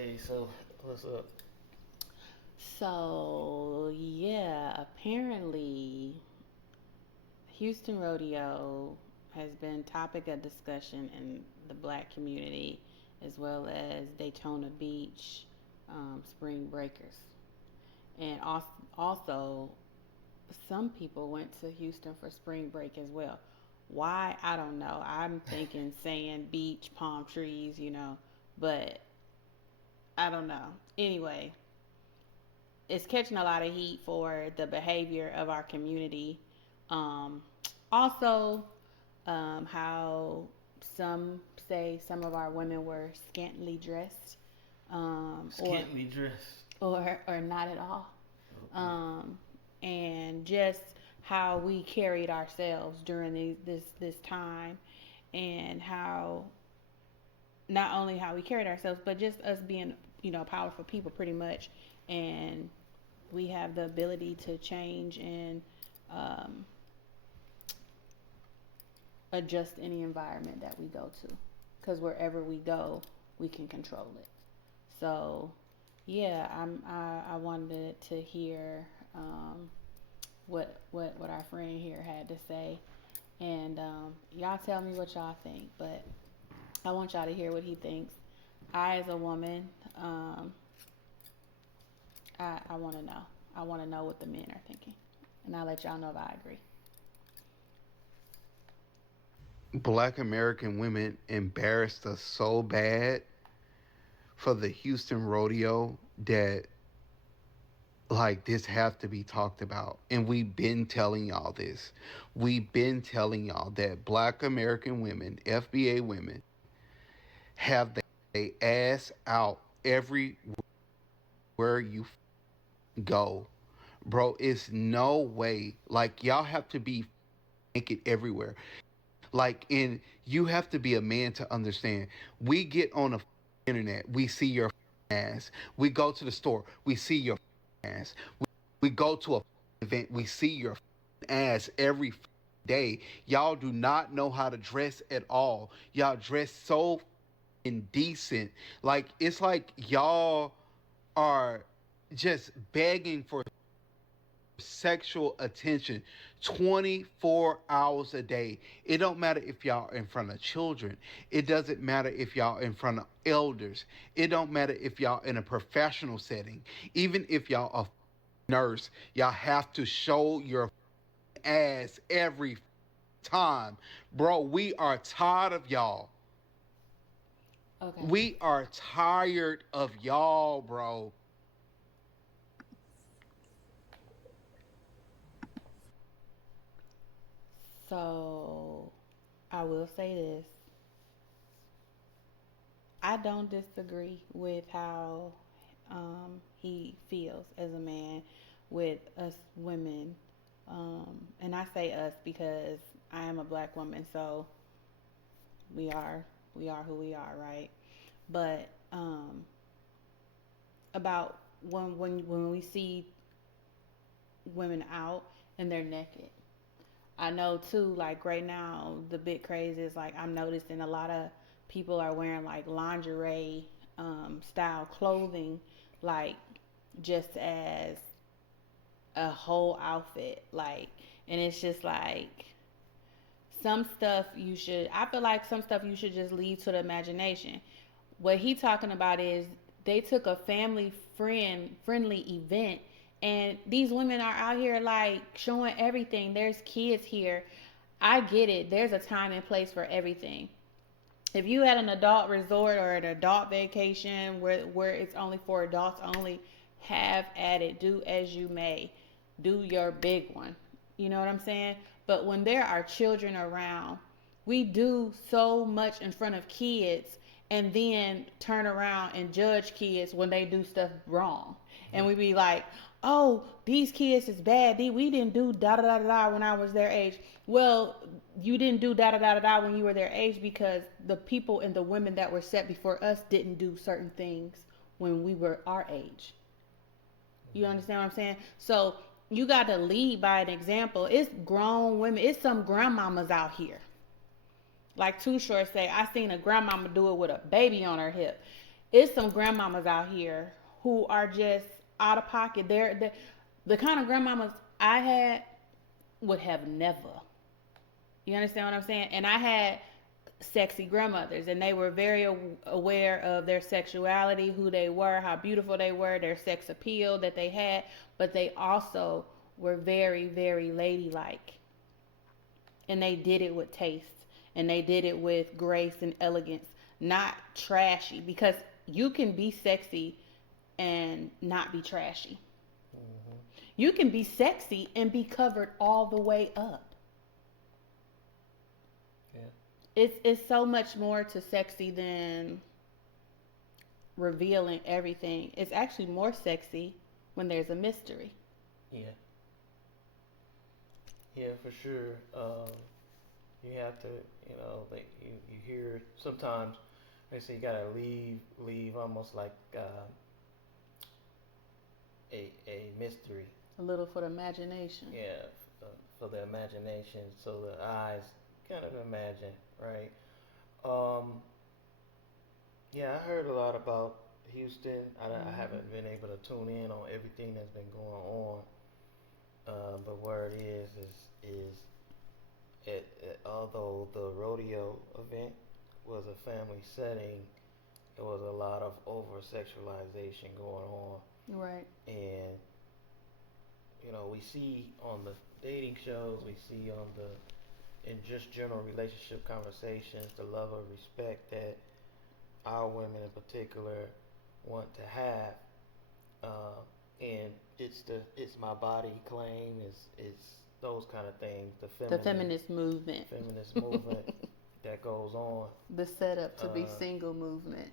Hey, so what's up? So, yeah, apparently Houston Rodeo has been topic of discussion in the black community as well as Daytona Beach spring breakers. And also, some people went to Houston for spring break as well. Why? I don't know. I'm thinking sand, beach, palm trees, but I don't know. Anyway, it's catching a lot of heat for the behavior of our community. Um, Also, how some say some of our women were scantily dressed, um, or Scantily dressed. or not at all, Okay. um, and just how we carried ourselves during this time, and how not only how we carried ourselves, but just us being powerful people, pretty much, and we have the ability to change and um, adjust any environment that we go to, because wherever we go, we can control it. So, yeah, I wanted to hear what our friend here had to say, and y'all tell me what y'all think. But I want y'all to hear what he thinks. I, as a woman, I want to know. I want to know what the men are thinking, and I'll let y'all know if I agree. Black American women embarrassed us so bad for the Houston rodeo that like this have to be talked about. And we've been telling y'all this. We've been telling y'all that black American women, FBA women, have their ass out everywhere you go. Bro, it's no way. Like y'all have to be naked everywhere. Like, and you have to be a man to understand. We get on the internet, we see your ass. We go to the store, we see your ass. We go to a event, we see your ass every day. Y'all do not know how to dress at all. Y'all dress so indecent. Like, it's like y'all are just begging for sexual attention 24 hours a day. It don't matter if y'all in front of children. It doesn't matter if y'all in front of elders. It don't matter if y'all in a professional setting. Even if y'all a nurse, y'all have to show your ass every time. Bro, we are tired of y'all. Okay. We are tired of y'all, bro. So I will say this. I don't disagree with how he feels as a man with us women. And I say us because I am a black woman, so we are we are who we are, right? But about when we see women out and they're naked, I know too, like right now, the big craze is like I'm noticing a lot of people are wearing like lingerie style clothing, like just as a whole outfit. Like, and it's just like some stuff you should, I feel like some stuff you should just leave to the imagination. What he talking about is they took a friendly event, and these women are out here like showing everything. There's kids here. I get it. There's a time and place for everything. If you had an adult resort or an adult vacation where it's only for adults only, have at it. Do as you may. Do your big one. You know what I'm saying? But when there are children around, we do so much in front of kids and then turn around and judge kids when they do stuff wrong. And we be like, oh, these kids is bad. We didn't do da da da da when I was their age. Well, you didn't do da da da da when you were their age because the people and the women that were set before us didn't do certain things when we were our age. You understand what I'm saying? So you got to lead by an example. It's grown women. It's some grandmamas out here. Like Too Short say, I seen a grandmama do it with a baby on her hip. It's some grandmamas out here who are just out of pocket. They're the kind of grandmamas I had would have never. You understand what I'm saying? And I had sexy grandmothers, and they were very aware of their sexuality, who they were, how beautiful they were, their sex appeal that they had, but they also were very, very ladylike. And they did it with taste, and they did it with grace and elegance, not trashy, because you can be sexy and not be trashy. Mm-hmm. You can be sexy and be covered all the way up. Yeah. It's so much more to sexy than revealing everything. It's actually more sexy when there's a mystery. Yeah. Yeah, for sure. You have to, like you hear sometimes they say you gotta leave almost like a mystery. A little for the imagination. Yeah, for the imagination, so the eyes kind of imagine, right? Um, yeah, I heard a lot about Houston. I Hmm. haven't been able to tune in on everything that's been going on, but where it is although the rodeo event was a family setting, it was a lot of over sexualization going on, Right. and we see on the dating shows, we see on the in just general relationship conversations, the love of respect that our women in particular want to have, and it's my body claim, it's those kind of things, the The feminist movement. feminist movement that goes on. The setup to be Uh, single movement.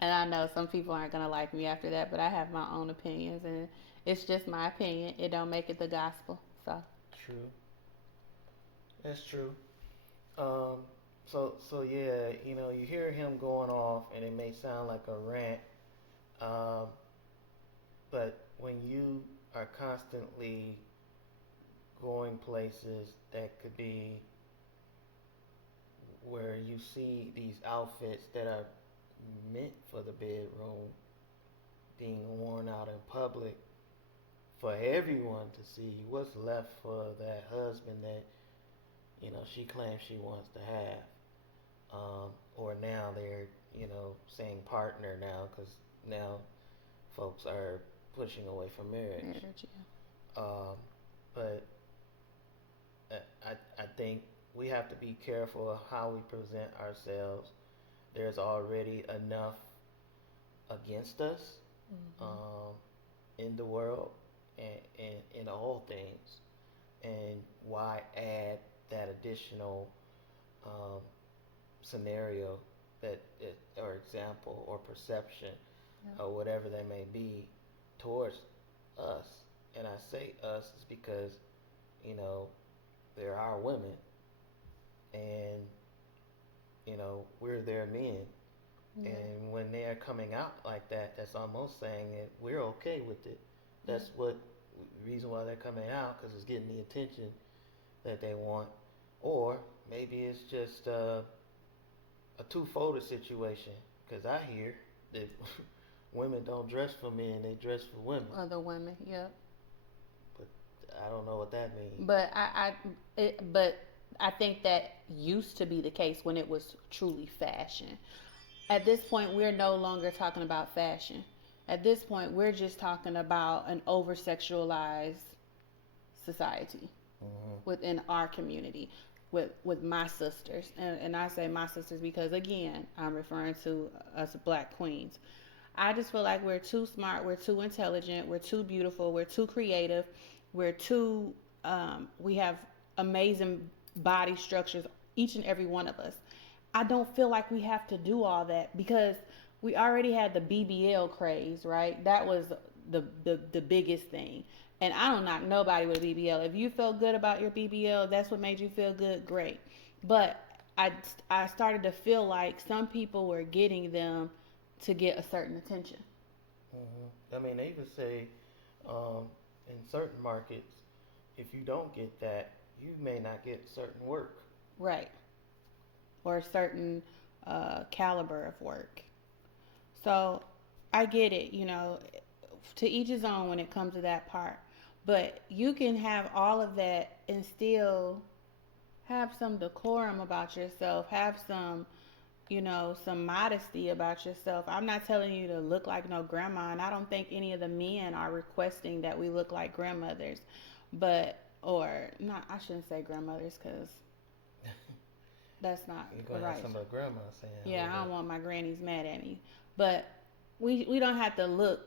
And I know some people aren't gonna like me after that, but I have my own opinions, and it's just my opinion. It don't make it the gospel. So True, that's true. Um, so yeah, you hear him going off, and it may sound like a rant, um, but when you are constantly going places that could be where you see these outfits that are meant for the bedroom being worn out in public for everyone to see, what's left for that husband that she claims she wants to have, or now they're saying partner now because now folks are pushing away from marriage. marriage, yeah. Um, but I think we have to be careful of how we present ourselves. There's already enough against us, Hmm. um, in the world and in all things. And why add that additional um, scenario or example or perception Yep. or whatever that may be towards us? And I say us is because, you know, they're our women, and we're their men. Yeah. And when they're coming out like that, that's almost saying that we're okay with it. Yeah. That's what reason why they're coming out, because it's getting the attention that they want. Or maybe it's just a two-folded situation. Because I hear that women don't dress for men; they dress for women. Other women, yep. But I don't know what that means. But I think that used to be the case when it was truly fashion. At this point, we're no longer talking about fashion. At this point, we're just talking about an over sexualized society Mm-hmm. within our community with my sisters. And I say my sisters because, again, I'm referring to us black queens. I just feel like we're too smart, we're too intelligent, we're too beautiful, we're too creative, we're too, we have amazing body structures, each and every one of us. I don't feel like we have to do all that because we already had the BBL craze, right? That was the biggest thing. And I don't knock nobody with a BBL. If you felt good about your BBL, that's what made you feel good, great. But I, I started to feel like some people were getting them to get a certain attention. Mm-hmm. I mean, they even say um, in certain markets, if you don't get that, you may not get certain work. Right. Or certain caliber of work. So I get it, to each his own when it comes to that part. But you can have all of that and still have some decorum about yourself, have some modesty about yourself. I'm not telling you to look like no grandma, and I don't think any of the men are requesting that we look like grandmothers. But, or, not, I shouldn't say grandmothers because that's not You're gonna have right. some of the grandma saying, Yeah, "Hold I don't up." want my grannies mad at me. But we don't have to look.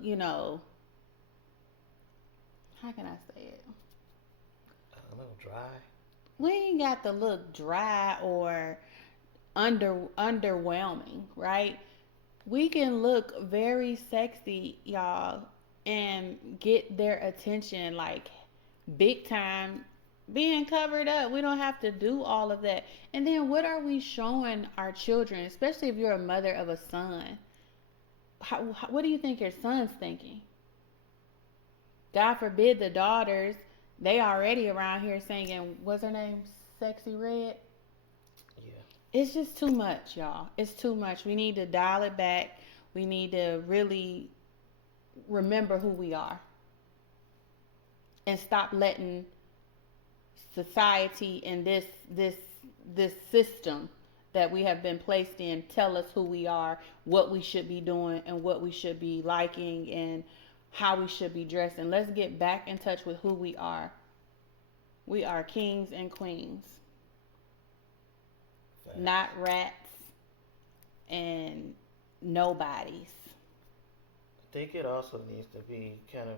How can I say it? I don't know, dry. We ain't got to look dry or underwhelming, right? We can look very sexy, y'all, and get their attention like big time being covered up. We don't have to do all of that. And then what are we showing our children, especially if you're a mother of a son? What do you think your son's thinking? God forbid the daughters, they already around here singing, what's her name? Sexy Red? Yeah. It's just too much, y'all. It's too much. We need to dial it back. We need to really remember who we are and stop letting society and this system that we have been placed in tell us who we are, what we should be doing, and what we should be liking, and how we should be dressing. Let's get back in touch with who we are. We are kings and queens, Facts. not rats and nobodies. I think it also needs to be kind of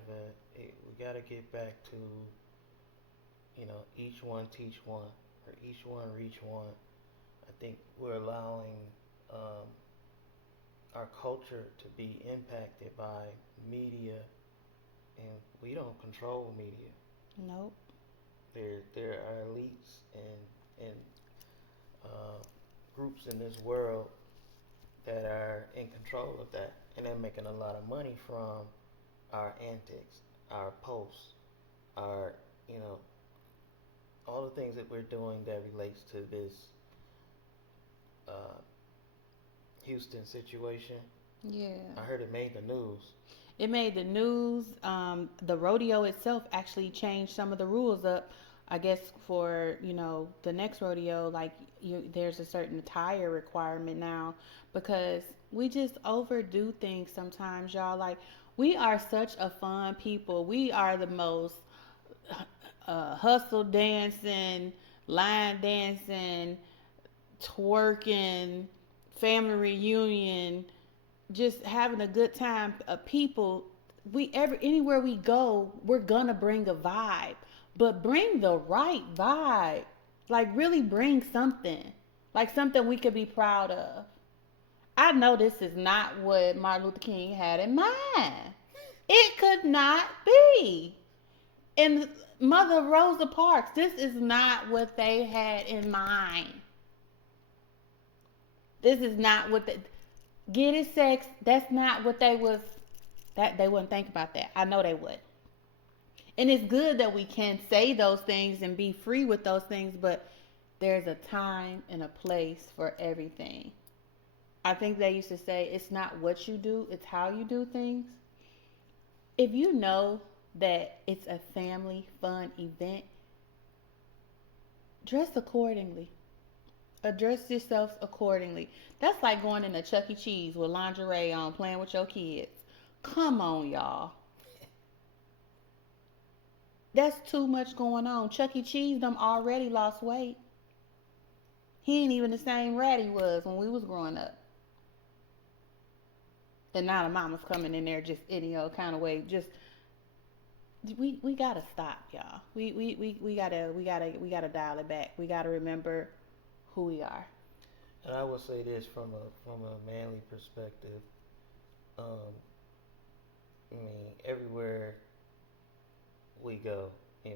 we got to get back to, each one teach one, or each one reach one. I think we're allowing um, our culture to be impacted by media, and we don't control media. Nope. There are elites and uh, groups in this world that are in control of that, and they're making a lot of money from our antics, our posts, our you know all the things that we're doing that relates to this uh, Houston situation. Yeah. I heard it made the news. It made the news. The rodeo itself actually changed some of the rules up. I guess for the next rodeo, like there's a certain attire requirement now because we just overdo things sometimes, y'all. Like we are such a fun people. We are the most hustle dancing, line dancing, twerking, family reunion, just having a good time. People, anywhere we go, we're gonna bring a vibe, but bring the right vibe. Like really bring something, like something we could be proud of. I know this is not what Martin Luther King had in mind. It could not be. And Mother Rosa Parks, this is not what they had in mind. This is not what they get it sex. That's not what they was. That they wouldn't think about that. I know they would. And it's good that we can say those things and be free with those things, but there's a time and a place for everything. I think they used to say it's not what you do, it's how you do things. If you know that it's a family fun event, dress accordingly. Address yourself accordingly. That's like going into Chuck E. Cheese with lingerie on, playing with your kids. Come on, y'all. That's too much going on. Chuck E. Cheese them already lost weight. He ain't even the same rat he was when we was growing up. And now the mama's coming in there just any old kind of way. Just we gotta stop, y'all. We gotta dial it back. We gotta remember who we are. And I will say this from a manly perspective. Um, I mean, everywhere we go, and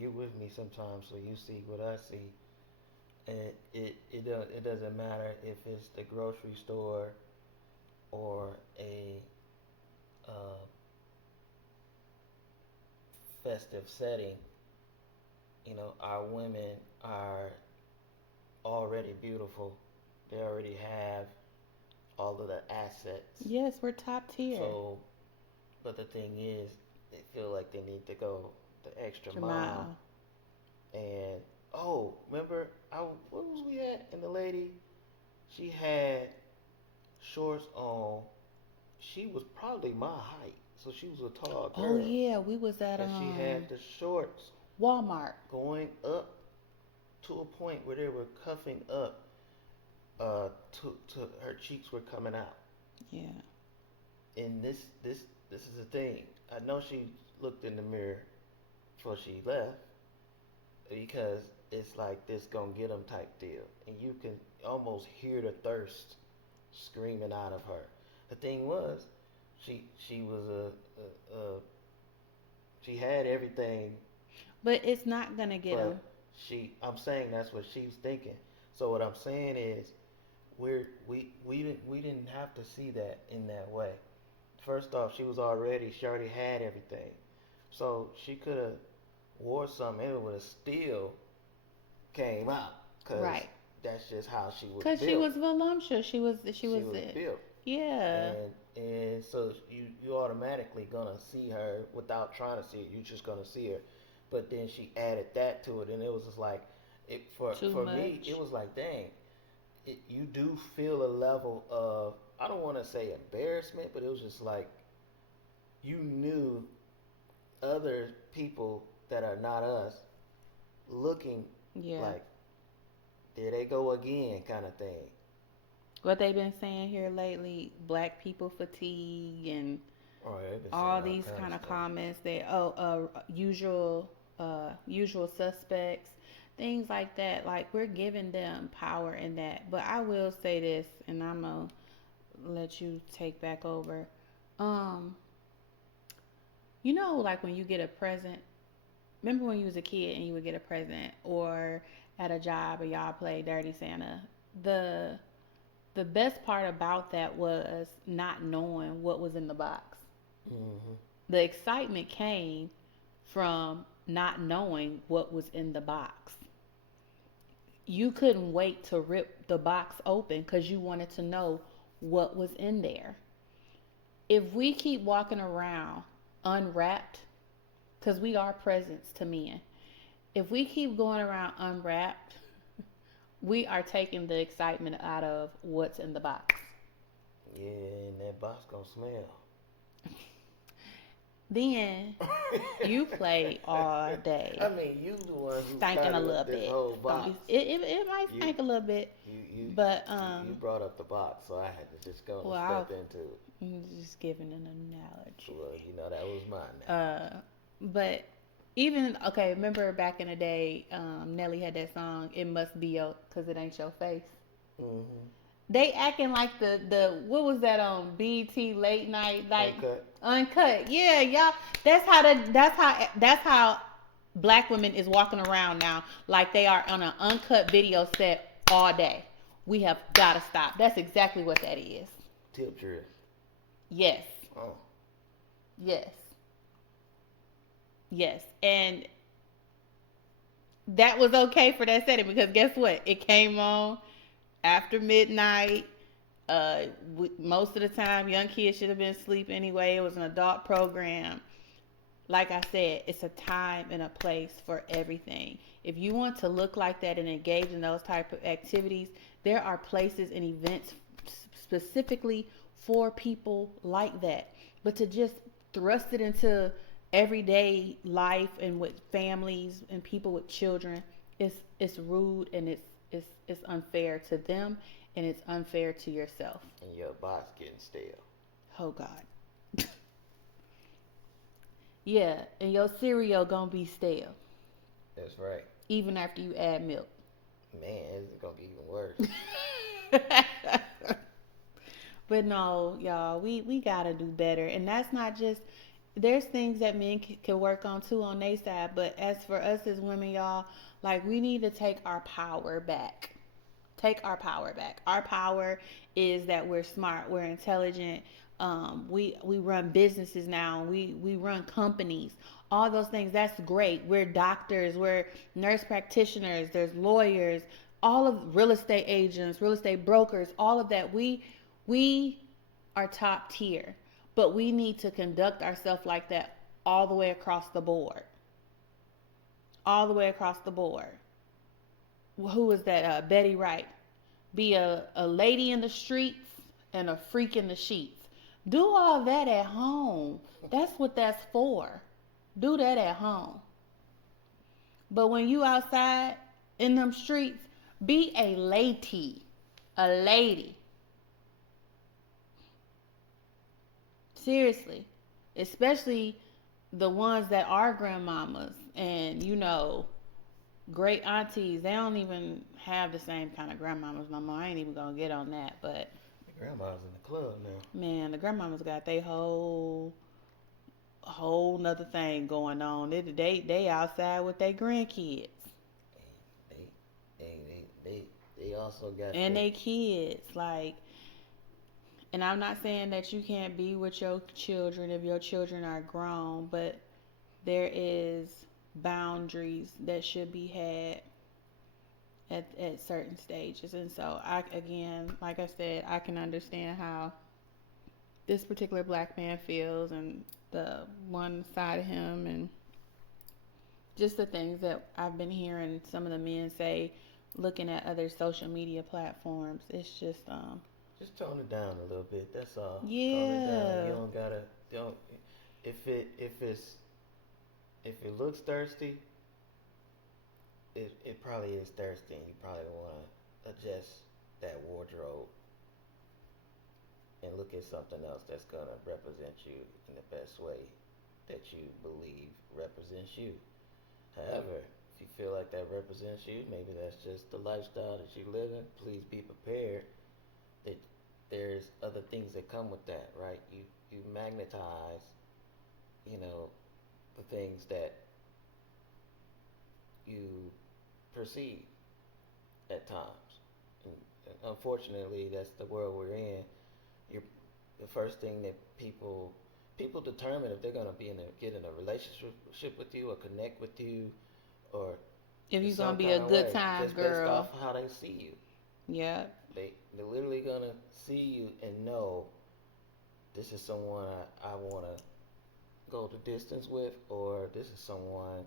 you're with me sometimes, so you see what I see. And it doesn't matter if it's the grocery store or a uh, festive setting. Our women are already beautiful, They already have all of the assets. Yes, we're top tier. So, but the thing is, they feel like they need to go the extra mile. Jamal. And oh, remember, what was we at? And the lady, she had shorts on. She was probably my height, so she was a tall girl. Oh yeah, we was at And she had the shorts Walmart. going up to a point where they were cuffing up. To her cheeks were coming out. Yeah. And this is the thing. I know she looked in the mirror before she left because it's like this gonna get them type deal, and you can almost hear the thirst screaming out of her. The thing was, she was a she had everything, But it's not gonna get but them. I'm saying that's what she's thinking. So what I'm saying is, we didn't have to see that in that way. First off, she already had everything, so she could have wore something and it would have still came out, cause Right. that's just how she was Cause built. she was voluptuous. She was Built, yeah. and so you automatically gonna see her without trying to see it. You're just gonna see her, but then she added that to it, and it was just like Too for much. me, it was like, dang, you do feel a level of, I don't want to say embarrassment, but it was just like you knew other people that are not us looking Yeah. like, there they go again, kind of thing. What they've been saying here lately, black people fatigue and Oh, they've been saying all all these kind kind of of stuff. comments. Usual suspects, things like that. Like we're giving them power in that. But I will say this, and I'm gonna let you take back over. Um, like when you get a present. Remember when you was a kid and you would get a present, or at a job, and y'all play Dirty Santa. The the best part about that was not knowing what was in the box. Hmm. The excitement came from not knowing what was in the box. You couldn't wait to rip the box open because you wanted to know what was in there. If we keep walking around unwrapped, because we are presents to men, if we keep going around unwrapped, we are taking the excitement out of what's in the box. Yeah, and that box gonna smell. Then you play all day, I mean, you the one who stinking a started little up this bit. whole box. It might You stink a little bit, you but you brought up the box, so I had to just go and well, step into it. I'm just giving an analogy. Well, that was mine now. But even okay, remember back in the day, Nelly had that song. It must be your, cause it ain't your face. Mm-hmm. They acting like the what was that on BT late night, like uncut. Yeah, y'all. That's how black women is walking around now, like they are on an uncut video set all day. We have got to stop. That's exactly what that is. Tip drill. Yes. Oh. Yes. Yes. And that was okay for that setting because guess what? It came on after midnight. Most of the time, young kids should have been asleep anyway. It was an adult program. Like I said, it's a time and a place for everything. If you want to look like that and engage in those type of activities, there are places and events specifically for people like that. But to just thrust it into everyday life and with families and people with children, it's rude and it's unfair to them and it's unfair to yourself. And your box getting stale. Oh God. Yeah, and your cereal gonna be stale. That's right. Even after you add milk. Man, it's gonna get even worse. But no, y'all, we gotta do better. And that's not just, there's things that men can work on too on their side. But as for us as women, y'all, like we need to take our power back. Take our power back. Our power is that we're smart, we're intelligent. We run businesses now. We run companies. All those things. That's great. We're doctors. We're nurse practitioners. There's lawyers. all of real estate agents, real estate brokers, all of that. We are top tier, but we need to conduct ourselves like that all the way across the board. All the way across the board. Who was that? Betty Wright. Be a lady in the streets and a freak in the sheets. Do all that at home. That's what that's for. Do that at home. But when you outside in them streets, be a lady. A lady. Seriously. Especially the ones that are grandmamas and, great aunties. They don't even have the same kind of grandmamas no more. I ain't even going to get on that. But The grandma's in the club now. man, the grandmamas got they whole nother thing going on. They outside with their grandkids They also got and they kids. Like, and I'm not saying that you can't be with your children if your children are grown, but there is boundaries that should be had at certain stages. And so like I said, I can understand how this particular black man feels and the one side of him, and just the things that I've been hearing some of the men say looking at other social media platforms. It's just tone it down a little bit. That's all. Tone it yeah. down. You don't gotta don't if it looks thirsty, it probably is thirsty, and you probably want to adjust that wardrobe and look at something else that's gonna represent you in the best way that you believe represents you. However, if you feel like that represents you, maybe that's just the lifestyle that you live in. Please be prepared that there's other things that come with that, right? You magnetize, the things that you perceive at times. And unfortunately, that's the world we're in. You're the first thing that people determine if they're gonna get in a relationship with you or connect with you, or If in you're gonna some be kind a of good way, time just based girl. off of how they see you. Yeah. They're literally gonna see you and know this is someone I wanna go the distance with, or this is someone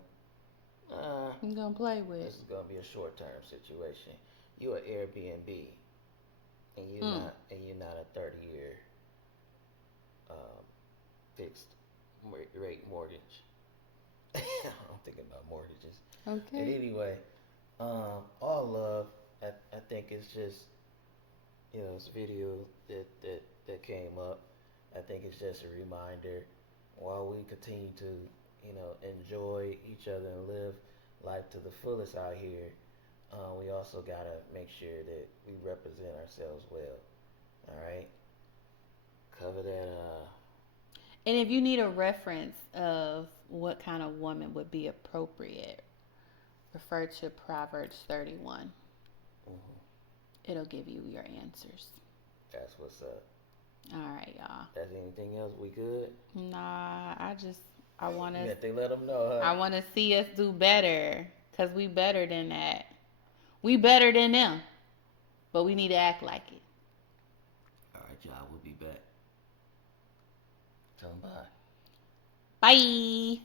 I'm gonna play with. this is gonna be a short term situation. You're an Airbnb, and you're not a 30-year fixed rate mortgage. I'm thinking about mortgages. Okay. And anyway, all love. I think it's just this video that came up. I think it's just a reminder while we continue to enjoy each other and live life to the fullest out here. We also gotta make sure that we represent ourselves well. All right. Cover that. And if you need a reference of what kind of woman would be appropriate, refer to Proverbs 31. Mm-hmm. It'll give you your answers. That's what's up. All right, y'all. That's anything else? We good? Nah, I want to. They let them know. Huh? I want to see us do better, cause we better than that. We better than them, but we need to act like it. All right, y'all. We'll be back. Tell them bye. Bye.